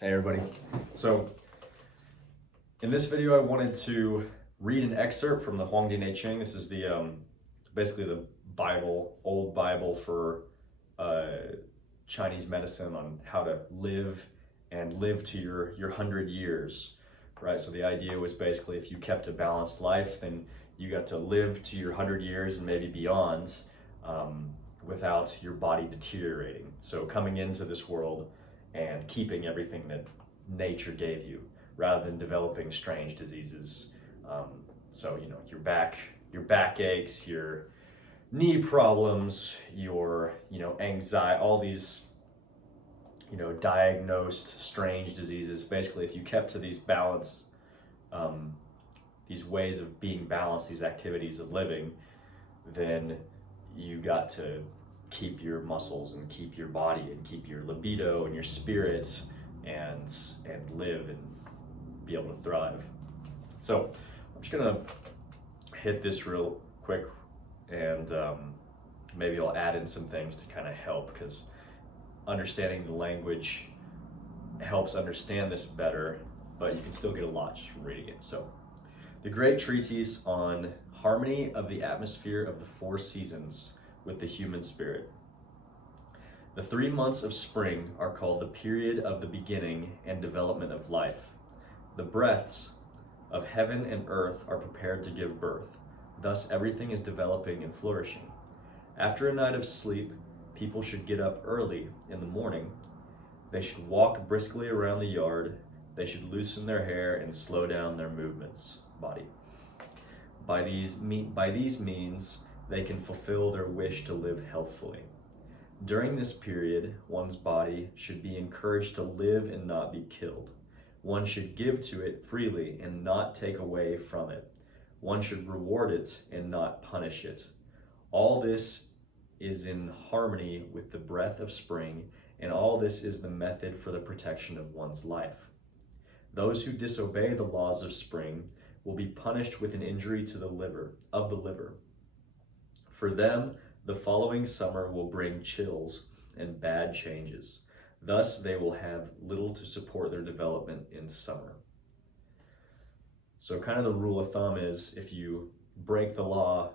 Hey everybody. So in this video I wanted to read an excerpt from the Huang Ching. This is the basically the Bible, old Bible for Chinese medicine on how to live and live to your 100 years, right? So the idea was basically if you kept a balanced life, then you got to live to your 100 years and maybe beyond without your body deteriorating. So coming into this world and keeping everything that nature gave you rather than developing strange diseases. So, you know, your back aches, your knee problems, your, anxiety, all these, diagnosed strange diseases. Basically, if you kept to these balance, these ways of being balanced, these activities of living, then you got to keep your muscles and keep your body and keep your libido and your spirits and live and be able to thrive. So I'm just gonna hit this real quick and maybe I'll add in some things to kind of help, because understanding the language helps understand this better, but you can still get a lot just from reading it. So the great treatise on harmony of the atmosphere of the four seasons with the human spirit. The 3 months of spring are called the period of the beginning and development of life. The breaths of heaven and earth are prepared to give birth. Thus everything is developing and flourishing. After a night of sleep, people should get up early in the morning. They should walk briskly around the yard. They should loosen their hair and slow down their movements, body. By these means, they can fulfill their wish to live healthfully. During this period, one's body should be encouraged to live and not be killed. One should give to it freely and not take away from it. One should reward it and not punish it. All this is in harmony with the breath of spring, and all this is the method for the protection of one's life. Those who disobey the laws of spring will be punished with an injury to the liver. For them, the following summer will bring chills and bad changes. Thus, they will have little to support their development in summer. So kind of the rule of thumb is if you break the law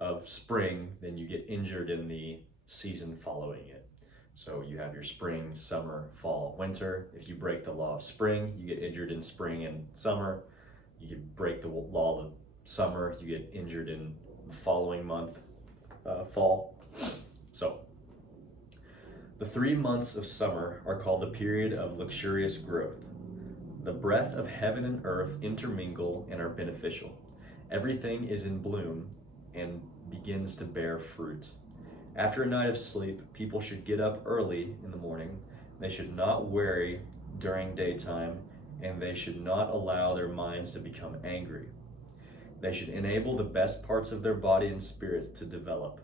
of spring, then you get injured in the season following it. So you have your spring, summer, fall, winter. If you break the law of spring, you get injured in spring and summer. You could break the law of summer, you get injured in the following month, fall. So the 3 months of summer are called the period of luxurious growth. The breath of heaven and earth intermingle and are beneficial. Everything is in bloom and begins to bear fruit. After a night of sleep, people should get up early in the morning. They should not worry during daytime, and they should not allow their minds to become angry. They should enable the best parts of their body and spirit to develop.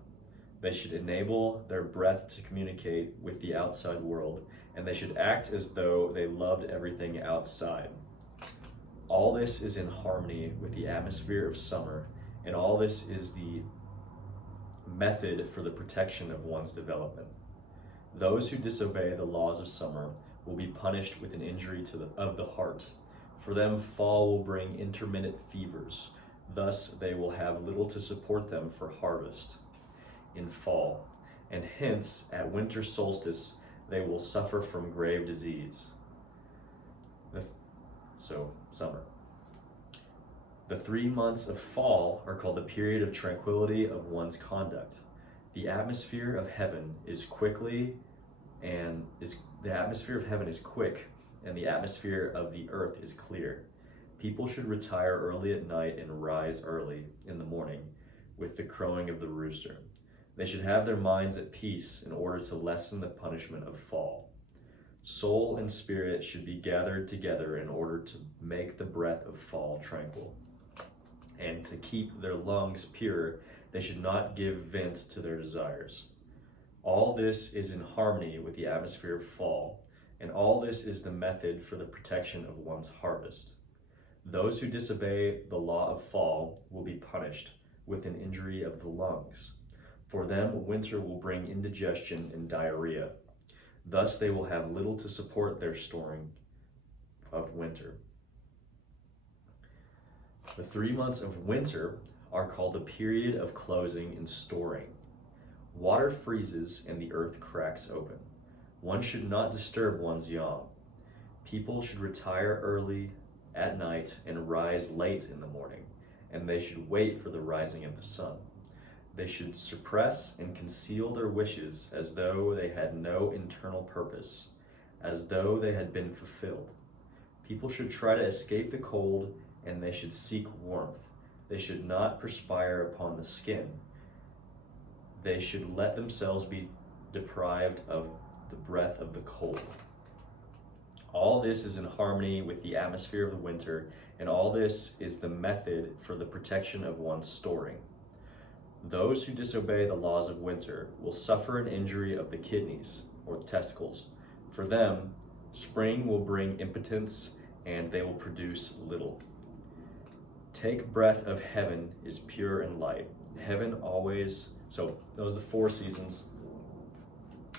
They should enable their breath to communicate with the outside world, and they should act as though they loved everything outside. All this is in harmony with the atmosphere of summer, and all this is the method for the protection of one's development. Those who disobey the laws of summer will be punished with an injury of the heart. For them, fall will bring intermittent fevers. Thus, they will have little to support them for harvest in fall, and hence, at winter solstice, they will suffer from grave disease. Summer. The 3 months of fall are called the period of tranquility of one's conduct. The atmosphere of heaven is quick, and the atmosphere of the earth is clear. People should retire early at night and rise early in the morning with the crowing of the rooster. They should have their minds at peace in order to lessen the punishment of fall. Soul and spirit should be gathered together in order to make the breath of fall tranquil. And to keep their lungs pure, they should not give vent to their desires. All this is in harmony with the atmosphere of fall, and all this is the method for the protection of one's harvest. Those who disobey the law of fall will be punished with an injury of the lungs. For them, winter will bring indigestion and diarrhea. Thus they will have little to support their storing. of winter. The 3 months of winter are called the period of closing and storing. Water freezes and the earth cracks open. One should not disturb one's young. People should retire early at night and rise late in the morning, and they should wait for the rising of the sun. They should suppress and conceal their wishes as though they had no internal purpose, as though they had been fulfilled. People should try to escape the cold, and they should seek warmth. They should not perspire upon the skin. They should let themselves be deprived of the breath of the cold. All this is in harmony with the atmosphere of the winter, and all this is the method for the protection of one's storing. Those who disobey the laws of winter will suffer an injury of the kidneys or the testicles. For them, spring will bring impotence, and they will produce little. Take breath of heaven is pure and light. Heaven always, so those are the 4 seasons.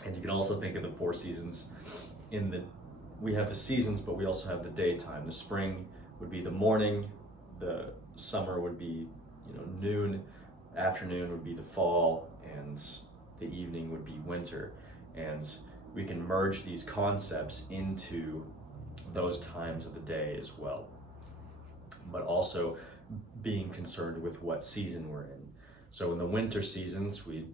And you can also think of the 4 seasons we have the seasons, but we also have the daytime. The spring would be the morning, the summer would be, noon, afternoon would be the fall, and the evening would be winter. And we can merge these concepts into those times of the day as well, but also being concerned with what season we're in. So in the winter seasons, we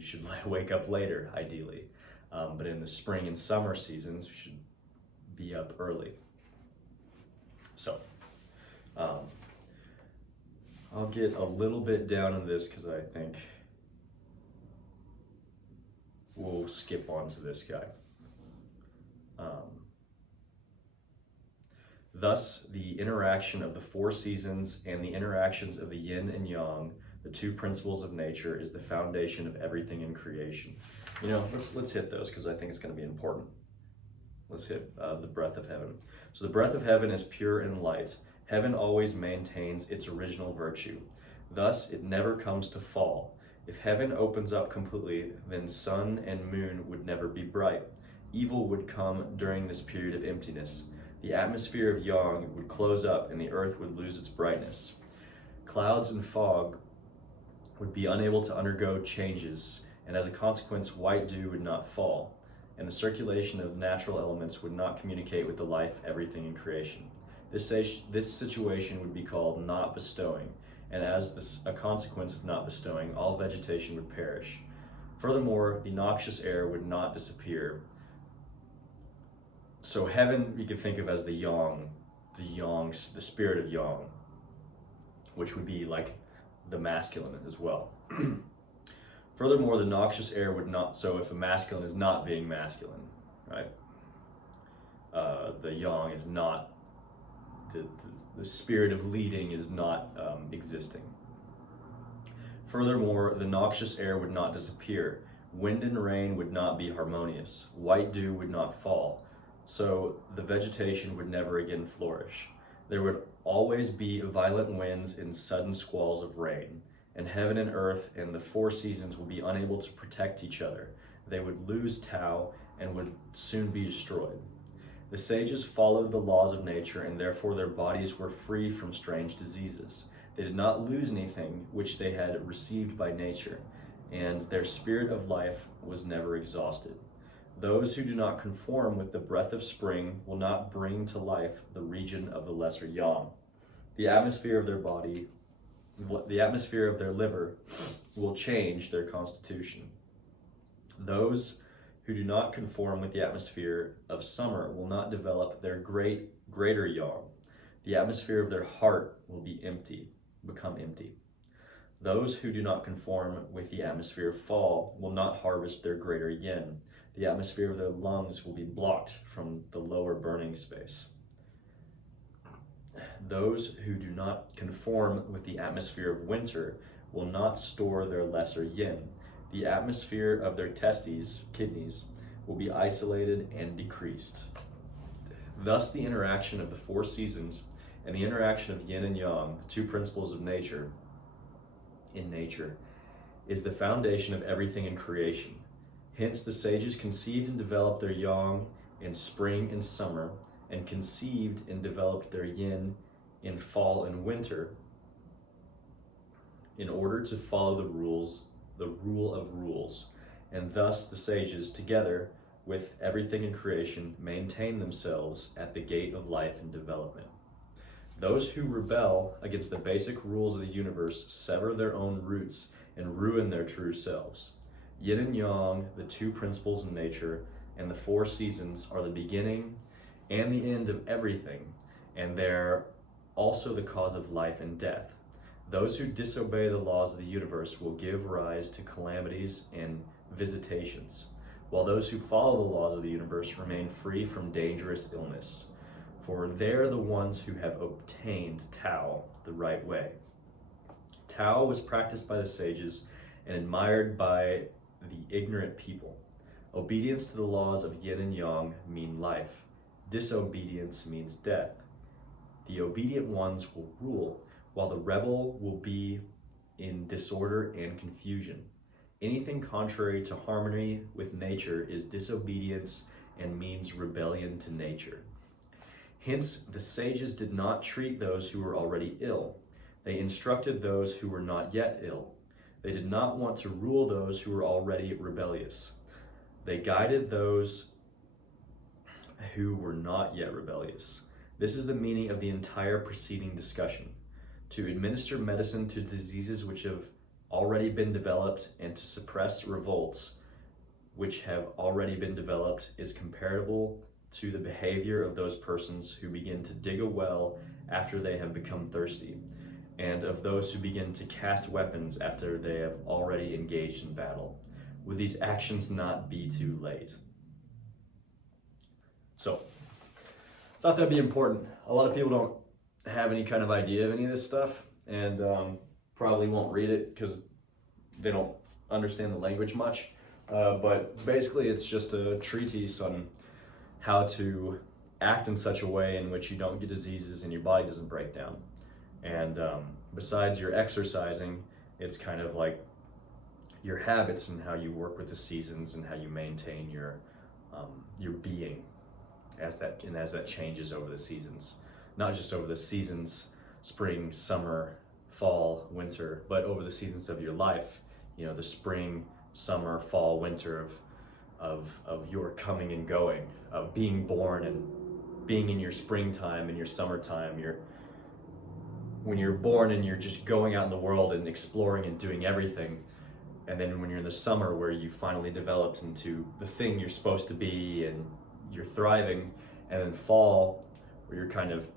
should wake up later, ideally. But in the spring and summer seasons, we should be up early. So I'll get a little bit down on this because I think we'll skip on to this guy. Thus, the interaction of the 4 seasons and the interactions of the yin and yang, the 2 principles of nature, is the foundation of everything in creation. Let's hit those because I think it's going to be important. Let's hit the breath of heaven. So the breath of heaven is pure and light. Heaven always maintains its original virtue. Thus, it never comes to fall. If heaven opens up completely, then sun and moon would never be bright. Evil would come during this period of emptiness. The atmosphere of Yang would close up and the earth would lose its brightness. Clouds and fog would be unable to undergo changes, and as a consequence, white dew would not fall, and the circulation of natural elements would not communicate with the life, everything in creation. This situation would be called not bestowing, and as a consequence of not bestowing, all vegetation would perish. Furthermore, the noxious air would not disappear. So heaven you could think of as the yang, the spirit of Yang, which would be like the masculine as well. Furthermore, the noxious air would not, so if a masculine is not being masculine, right? The yang is not, the spirit of leading is not existing. Furthermore, the noxious air would not disappear. Wind and rain would not be harmonious. White dew would not fall. So the vegetation would never again flourish. There would always be violent winds and sudden squalls of rain, and heaven and earth and the 4 seasons would be unable to protect each other. They would lose Tao and would soon be destroyed. The sages followed the laws of nature, and therefore their bodies were free from strange diseases. They did not lose anything which they had received by nature, and their spirit of life was never exhausted. Those who do not conform with the breath of spring will not bring to life the region of the lesser yang. The atmosphere of their body, the atmosphere of their liver will change their constitution. Those who do not conform with the atmosphere of summer will not develop their greater yang. The atmosphere of their heart will become empty. Those who do not conform with the atmosphere of fall will not harvest their greater yin. The atmosphere of their lungs will be blocked from the lower burning space. Those who do not conform with the atmosphere of winter will not store their lesser yin. The atmosphere of their kidneys, will be isolated and decreased. Thus, the interaction of the 4 seasons and the interaction of yin and yang, the 2 principles of nature, is the foundation of everything in creation. Hence, the sages conceived and developed their yang in spring and summer, and conceived and developed their yin in fall and winter in order to follow the rule of rules. And thus the sages, together with everything in creation, maintain themselves at the gate of life and development. Those who rebel against the basic rules of the universe sever their own roots and ruin their true selves. Yin and Yang, the two principles in nature, and the four seasons are the beginning and the end of everything, and they're also the cause of life and death. Those who disobey the laws of the universe will give rise to calamities and visitations, while those who follow the laws of the universe remain free from dangerous illness. For they're the ones who have obtained Tao the right way. Tao was practiced by the sages and admired by the ignorant people. Obedience to the laws of yin and yang mean life. Disobedience means death. The obedient ones will rule, while the rebel will be in disorder and confusion. Anything contrary to harmony with nature is disobedience and means rebellion to nature. Hence, the sages did not treat those who were already ill. They instructed those who were not yet ill. They did not want to rule those who were already rebellious. They guided those who were not yet rebellious. This is the meaning of the entire preceding discussion: to administer medicine to diseases which have already been developed and to suppress revolts which have already been developed is comparable to the behavior of those persons who begin to dig a well after they have become thirsty, and of those who begin to cast weapons after they have already engaged in battle. Would these actions not be too late? So, thought that'd be important. A lot of people don't have any kind of idea of any of this stuff, and probably won't read it because they don't understand the language much. But basically, it's just a treatise on how to act in such a way in which you don't get diseases and your body doesn't break down. And besides your exercising, it's kind of like your habits and how you work with the seasons and how you maintain your being as that changes over the seasons. Not just over the seasons, spring, summer, fall, winter, but over the seasons of your life. You know, the spring, summer, fall, winter of your coming and going, of being born and being in your springtime and your summertime. When you're born and you're just going out in the world and exploring and doing everything. And then when you're in the summer where you finally developed into the thing you're supposed to be and you're thriving, and then fall where you're kind of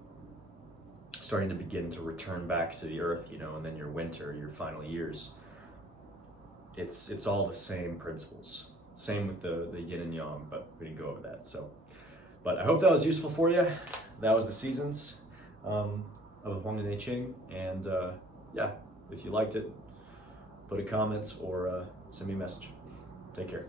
starting to begin to return back to the earth, you know, and then your winter, your final years. It's all the same principles. Same with the yin and yang, but we didn't go over that. So, but I hope that was useful for you. That was the seasons of Huang and Ching, and yeah, if you liked it, put a comment or send me a message. Take care.